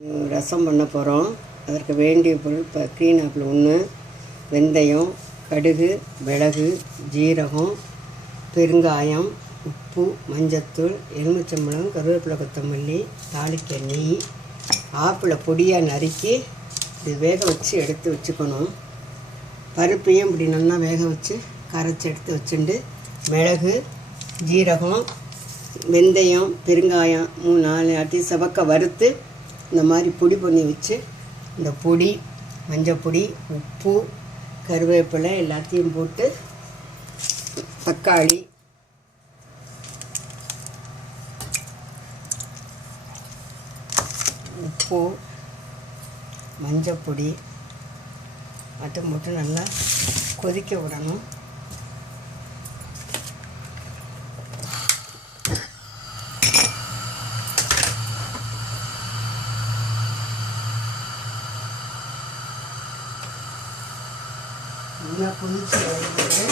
ரசம் பண்ண போகிறோம். அதற்கு வேண்டிய பொருள் இப்போ க்ரீன் ஆப்பிள் 1, வெந்தயம், கடுகு, மிளகு, ஜீரகம், பெருங்காயம், உப்பு, மஞ்சத்தூள், எலுமிச்சம்பழம், கருவேப்பிலை, கொத்தமல்லி, தாளிக்க நெய். ஆப்பிளை பொடியாக நறுக்கி இது வேக வச்சு எடுத்து வச்சுக்கணும். பருப்பையும் இப்படி நல்லா வேக வச்சு கரைச்சி எடுத்து வச்சுட்டு மிளகு, ஜீரகம், வெந்தயம், பெருங்காயம் 3-4 ஆட்டி செவக்க வறுத்து இந்த மாதிரி பொடி பண்ணி வச்சு இந்த பொடி, மஞ்சப்பொடி, உப்பு, கருவேப்பிலை எல்லாத்தையும் போட்டு தக்காளி, உப்பு, மஞ்சப்பொடி மட்டும் போட்டு நல்லா கொதிக்க விடணும். நல்லா கொதிச்சு வரும்போது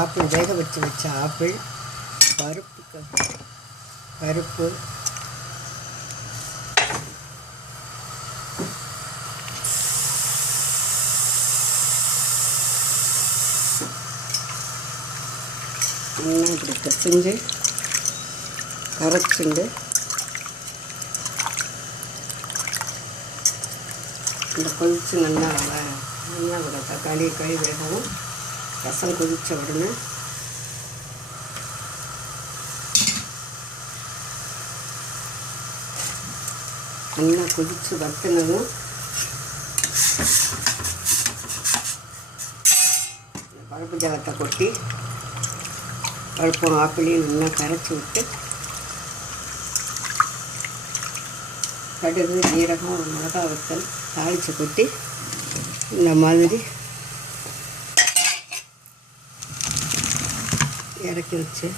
ஆப்பிள் வேக வச்ச ஆப்பிள், பருப்பு, இன்னும் இப்படி பிசைஞ்சு கரைச்சிண்டு இந்த கொதித்து நல்லா விட தக்காளி வேகவும் ரசம் கொதித்த உடனே நல்லா கொதித்து வற்றினதும் பருப்பு ஜலத்தை கொட்டி பருப்பும் ஆப்பிளையும் நல்லா கரைச்சி விட்டு கடுகு, ஜீரகம், மிளகா வத்தல் தாளித்து கொட்டி இந்த மாதிரி இறக்கி வச்சு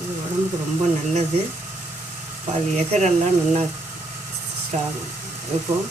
இது உடம்புக்கு ரொம்ப நல்லது. பால் எகரெல்லாம் நல்லா ஸ்ட்ராங் இருக்கும்.